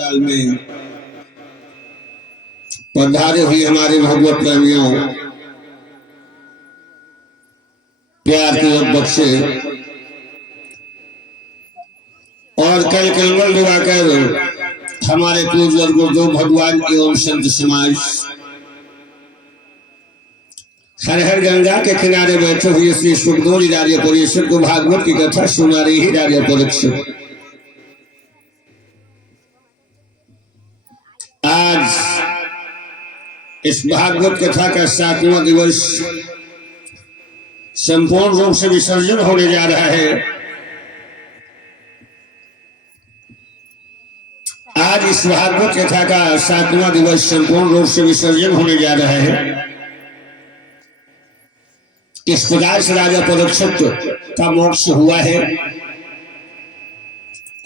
पंडाल में पधारे हुए हमारे भगवत प्रेमियों, प्यार के बख्शे और कल कलमल लगाकर हमारे पूज्य गुरुदेव भगवान एवं संत समाज हर हर गंगा के किनारे बैठे हुए श्री सुखदेव राजा परिषद को भागवत की कथा सुना रही है। राजा परीक्षित आज इस भागवत कथा का 7वां दिवस संपूर्ण रूप से विसर्जन होने जा रहा है। आज इस भागवत कथा का 7वां दिवस संपूर्ण रूप से विसर्जन होने जा रहा है। इस प्रकार से राजा परीक्षित का मोक्ष हुआ है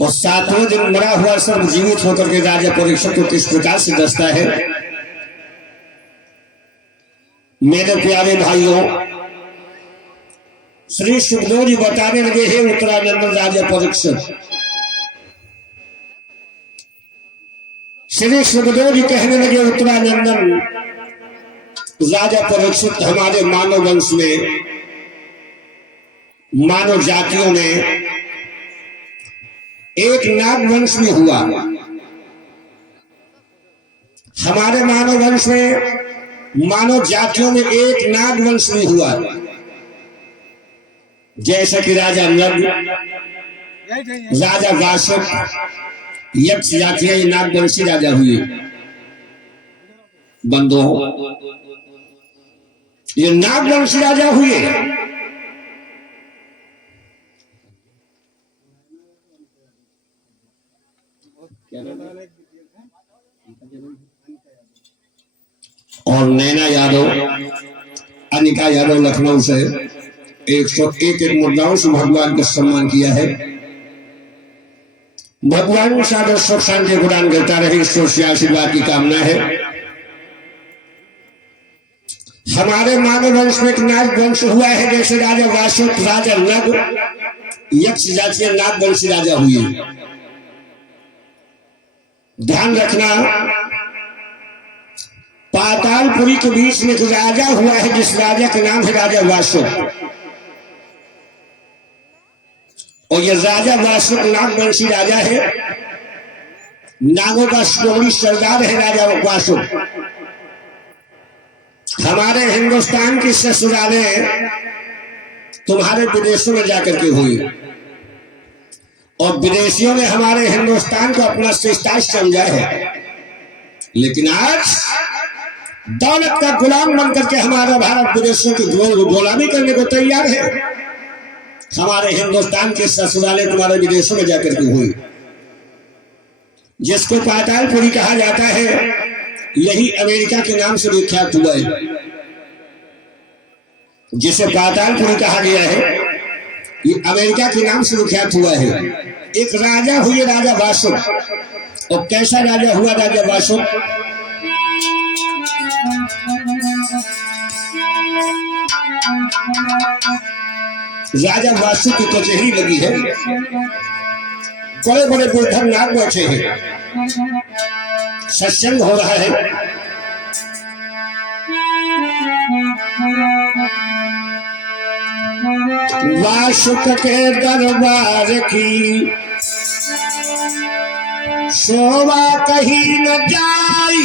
और 7वें दिन मरा हुआ सब जीवित होकर के राजा परीक्षित को किस प्रकार से दसता है। मेरे प्यारे भाइयों, श्री सुखदेव जी बताने लगे हैं उत्तरानंदन राजा परीक्षित। श्री सुखदेव जी कहने लगे उत्तरानंदन राजा परीक्षित, हमारे मानव वंश में, मानव जातियों में एक नाग वंश भी हुआ। हमारे मानव वंश में, मानव जातियों में एक नाग वंश भी हुआ। जैसा कि राजा नग, राजा वासुक, यक्ष जातियां नागवंशी राजा हुए। बंधु, ये नागवंशी राजा हुए। और नैना यादव, अनिका यादव लखनऊ से 101 मुद्राओं से भगवान का सम्मान किया है। भगवान सादर सुख शांति प्रदान करता रहे, ईश्वर से आशीर्वाद की कामना है। हमारे मानव वंश में एक नाग वंश हुआ है। जैसे राजा वासुक, राजा नग, यक्ष जातीय नाग वंशी राजा हुए। ध्यान रखना, पातालपुरी के बीच में एक राजा हुआ है जिस राजा का नाम है राजा वासुक। और ये राजा वासुक नागवंशी राजा है। नागों का शिरोमणि सरदार है राजा वासुक। हमारे हिंदुस्तान की ससुरालें तुम्हारे विदेशों में जाकर के हुई और विदेशियों ने हमारे हिंदुस्तान को अपना श्रेष्ठता समझा है। लेकिन आज दौलत का गुलाम बनकर के हमारा भारत विदेशियों की गुलामी करने को तैयार है। हमारे हिंदुस्तान के ससुराले तुम्हारे विदेशों में जाकर के हुई। जिसको पातालपुरी कहा जाता है, यही अमेरिका के नाम से विख्यात हुआ है। जिसे पातालपुरी कहा गया है, ये अमेरिका के नाम से विख्यात हुआ है। एक राजा हुए राजा वासुक। और कैसा राजा हुआ राजा वासुक? राजा वासुक की कचहरी लगी है। बड़े बड़े बुद्धर नाग बैठे हैं, सत्संग हो रहा है। वासुक के दरबार की शोभा कहीं न जाई,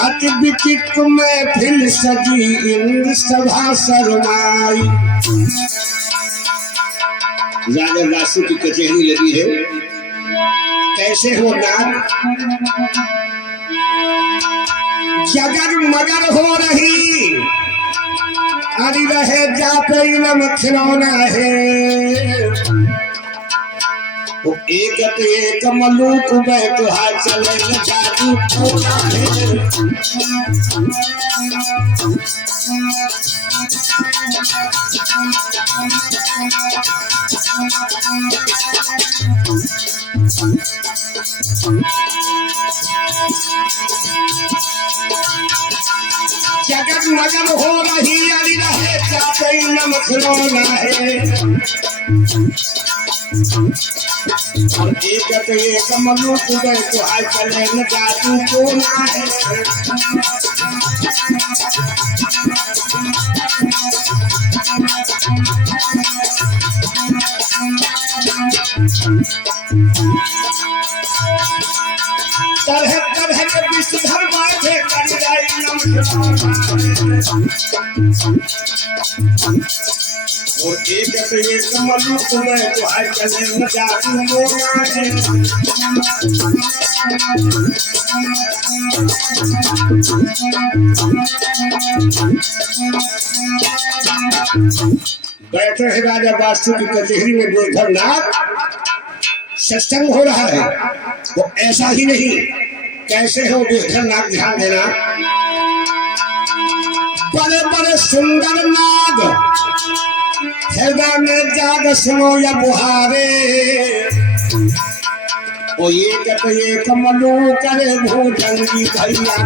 अति विचित्र में फिर सजी इंद्र सभा शर्माई। राजा वासुक की कचहरी लगी है। कैसे हो नाग? जगर मगर हो रही, अरे रहे जाते इलम खिलौना है। वो एक मलूक बैठा चले जादू टोना है। जगत मगन हो रही, अरे रहे जाते इलम खिलौना है। और एक मनुष्य सुबह तो आज चले न जादू को ना है। तरह तरह के विषधर बाधे कर जाए और एक मनुष्य में तो आज चले न जादू मोना है। बैठे हैं राजा वास्तु की कचहरी में बेघर नाथ सत्संग हो रहा है। वो ऐसा ही नहीं, कैसे हो बेघर नाथ, ध्यान देना। बड़े बड़े सुंदर नाग हृदय में जाग सुनो या बुहारे। ओ एक मनु करे भूजंगी भैया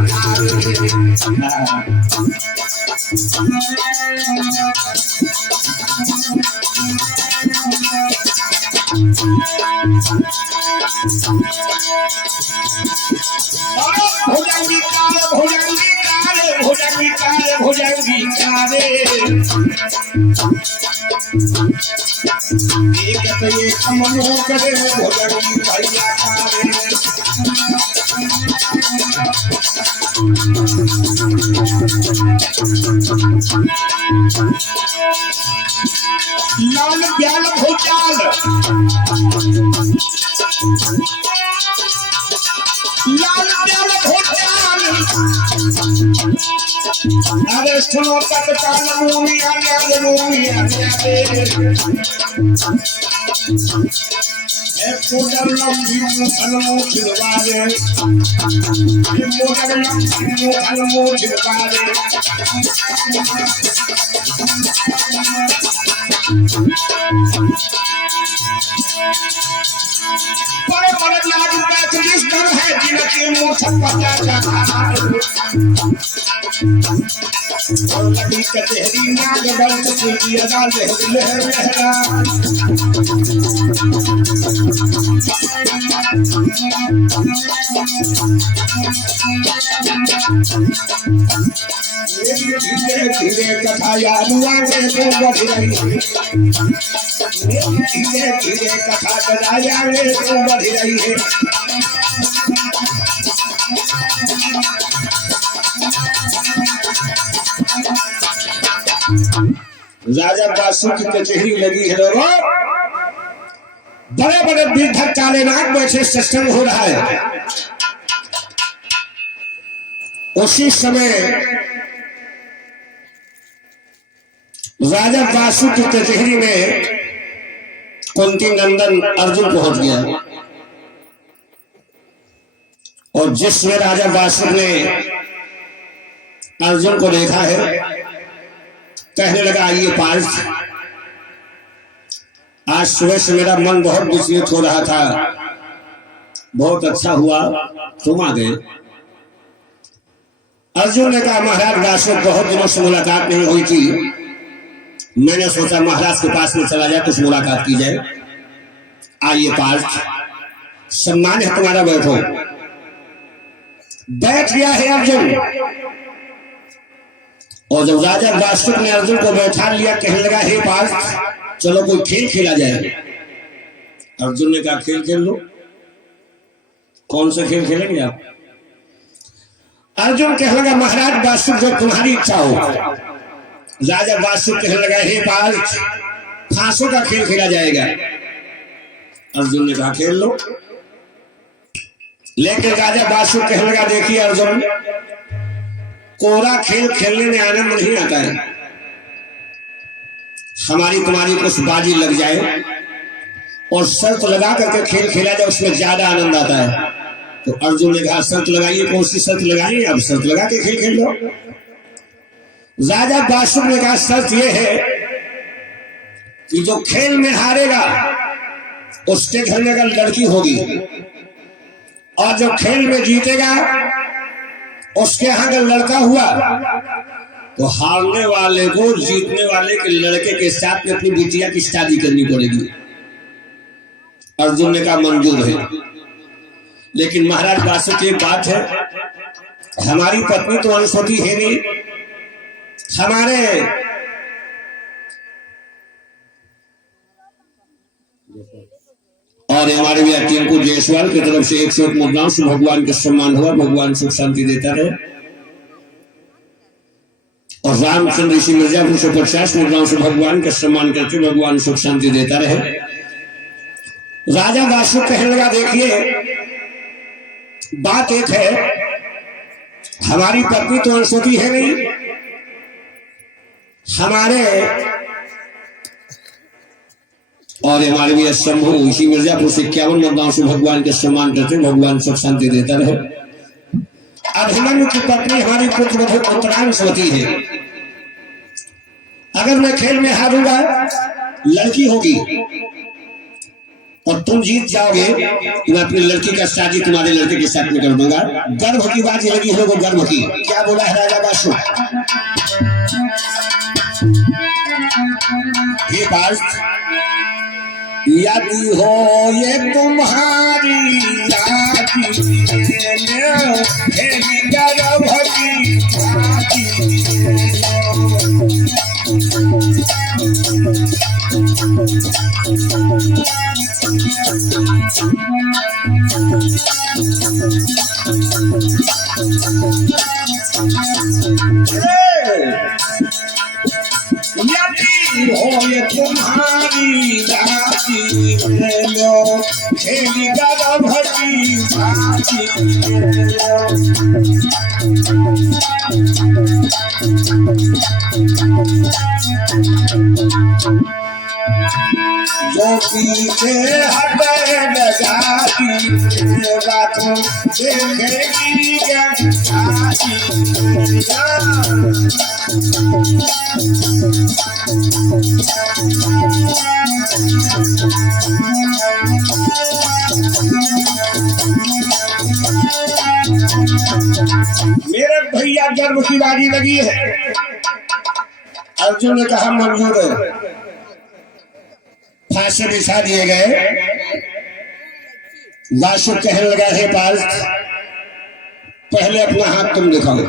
भुजंगी काले भुजंगी काले भुजंगी काले भुजंगी काले। एक मनु करे भुजंगी भैया काले। लाल ब्याल भूचाल लाल ब्याल भूचाल। अरे सुनो तत्काल मूमिया मूमिया मोटर लंबी मुखल मोछवारे मोटर लंबी मुखल मोछवारे। बड़े बड़े लाज पैंतीस धन है जिनके मुँह पता जाता और लगी कचहरी नाग बल की अदा लहर लहरा। धीरे धीरे कथा याद आगे तो बढ़ रही है। धीरे धीरे कथा कथा आगे तो बढ़ रही है। राजा बासु की कचहरी लगी है लोगों। बड़े बड़े बीरधर काले नाग बैठे सत्संग हो रहा है। उसी समय राजा बासु की कचहरी में कुंती नंदन अर्जुन पहुंच गया और जिसमें राजा बासु ने अर्जुन को देखा है कहने लगा, आइए पार्थ, आज सुबह से मेरा मन बहुत विचलित हो रहा था, बहुत अच्छा हुआ तुम आ गए। अर्जुन ने कहा, महाराज बासु बहुत दिनों से मुलाकात नहीं हुई थी, मैंने सोचा महाराज के पास में चला जाए, कुछ मुलाकात की जाए। आइए पार्थ, सम्मान है तुम्हारा, बैठो। बैठ गया है अर्जुन। और जब राजा बासु ने अर्जुन को बैठा लिया, कहने लगा, हे पार्थ चलो कोई खेल खेला जाए। अर्जुन ने कहा, खेल खेल लो। कौन सा खेल खेलेंगे आप? अर्जुन कहने लगा, महाराज बासु जब तुम्हारी इच्छा हो। राजा बासु कहने लगा, हे पार्थ फांसों का खेल खेला जाएगा। अर्जुन ने कहा, खेल लो। लेकिन राजा बासु कहने लगा, देखिए अर्जुन, कोरा खेल खेलने में आनंद नहीं आता है। हमारी तुम्हारी कुछ बाजी लग जाए और शर्त लगा करके खेल खेला जाए, उसमें ज्यादा आनंद आता है। तो अर्जुन ने कहा, शर्त लगाइए। कौन सी शर्त लगाइए? अब शर्त लगा के खेल खेल लो। राजा बासु ने कहा, शर्त यह है कि जो खेल में हारेगा उसके घर में अगर लड़की होगी, और जो खेल में जीतेगा उसके यहाँ अगर लड़का हुआ तो हारने वाले को जीतने वाले के लड़के के साथ में अपनी बिटिया की शादी करनी पड़ेगी। अर्जुन ने कहा मंजूर है। लेकिन महाराज वासुकी एक बात है, हमारी पत्नी तो अनुसूती है नहीं, हमारे और हमारे भी टिंकू जायसवाल की तरफ से 101 मुद्राओं से भगवान का सम्मान हुआ, भगवान सुख शांति देता रहे। और रामचंद्र ऋषि मिर्जापुर से 50 मुद्राओं से भगवान का सम्मान करते भगवान सुख शांति देता रहे। राजा वासु कहने लगा, देखिए बात एक है, हमारी पत्नी तो अनुसूती है नहीं, हमारे और हमारे भी शंभु ऋषि मिर्जापुर से 51 मुद्राओं से भगवान के सम्मान करते भगवान सुख शांति देता रहे। अभिमन्यु की पत्नी हमारी पुत्र उत्तरांश होती है। अगर मैं खेल में हारूंगा, लड़की होगी और तुम जीत जाओगे, तो मैं अपनी लड़की का शादी तुम्हारे लड़के के साथ में कर दूंगा। गर्भ की बात लगी है लोगों, गर्भ की क्या बोला है राजा वासु? ये बात यदि हो ये तुम्हारी हो ये तुम्हारी राती लो खेली गर्भ की भाती जो पीछे हटे जाती बातों देखेगी मेरे भैया गर्भ की बारी लगी है। अर्जुन ने कहा मंजूर है, फांसी बिछा दिए गए। वासु कहने लगा, हे पार्थ पहले अपना हाथ तुम दिखाओ।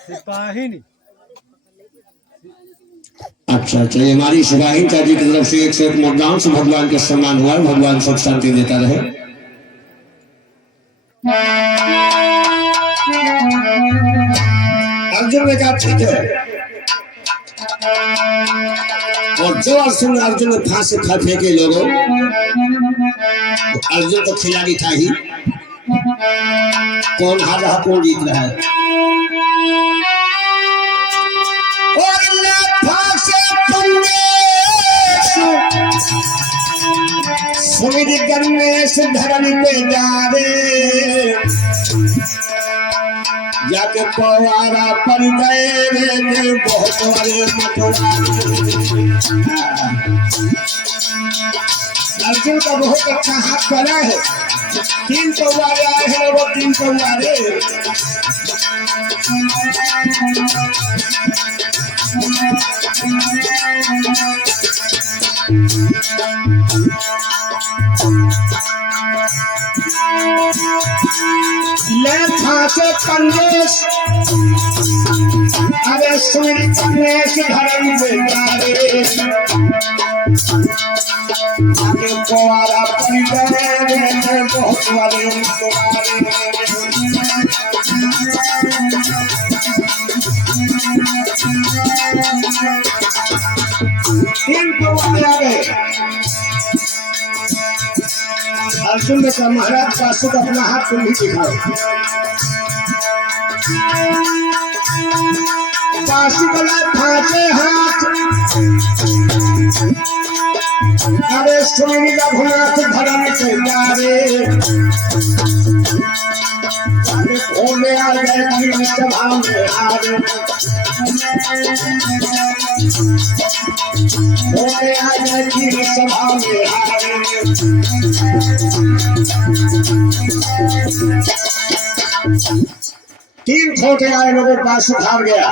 सिपाही नहीं। अच्छा, ये हमारी सिपाही चाची की तरफ से 101 मुद्राओं से भगवान का सम्मान हुआ, भगवान सुख शांति देता रहे। अर्जुन ने कहा ठीक है। और जो अर्जुन ने फांसी खा फेंके लोगों, तो अर्जुन तो खिलाड़ी था ही, कौन हार रहा कौन जीत रहा है। सुमिर गणेश धर्म पे जा रे, जाके पवारा पर गए रे बहुत वाले मतवारे। अर्जुन का बहुत अच्छा हाथ बना है, 3 पवारे आए हैं, वो 3 पवारे। ले फांसे कंदेश, अरे सुन कंदेश धर्म बेचारे, आगे कुआरा पड़ गए बहुत वाले तुम्हारे। अर्जुन ने कहा महाराज वासु का अपना हाथ तुम भी दिखाओ। वासु बोला फांसे हाथ, अरे सोनी का भुनाथ धर्म के यारे, बोले आ गए तीन सभा में हारे बोले आ गए तीन सभा में हारे तीन छोटे आए लोगों के पास उठार गया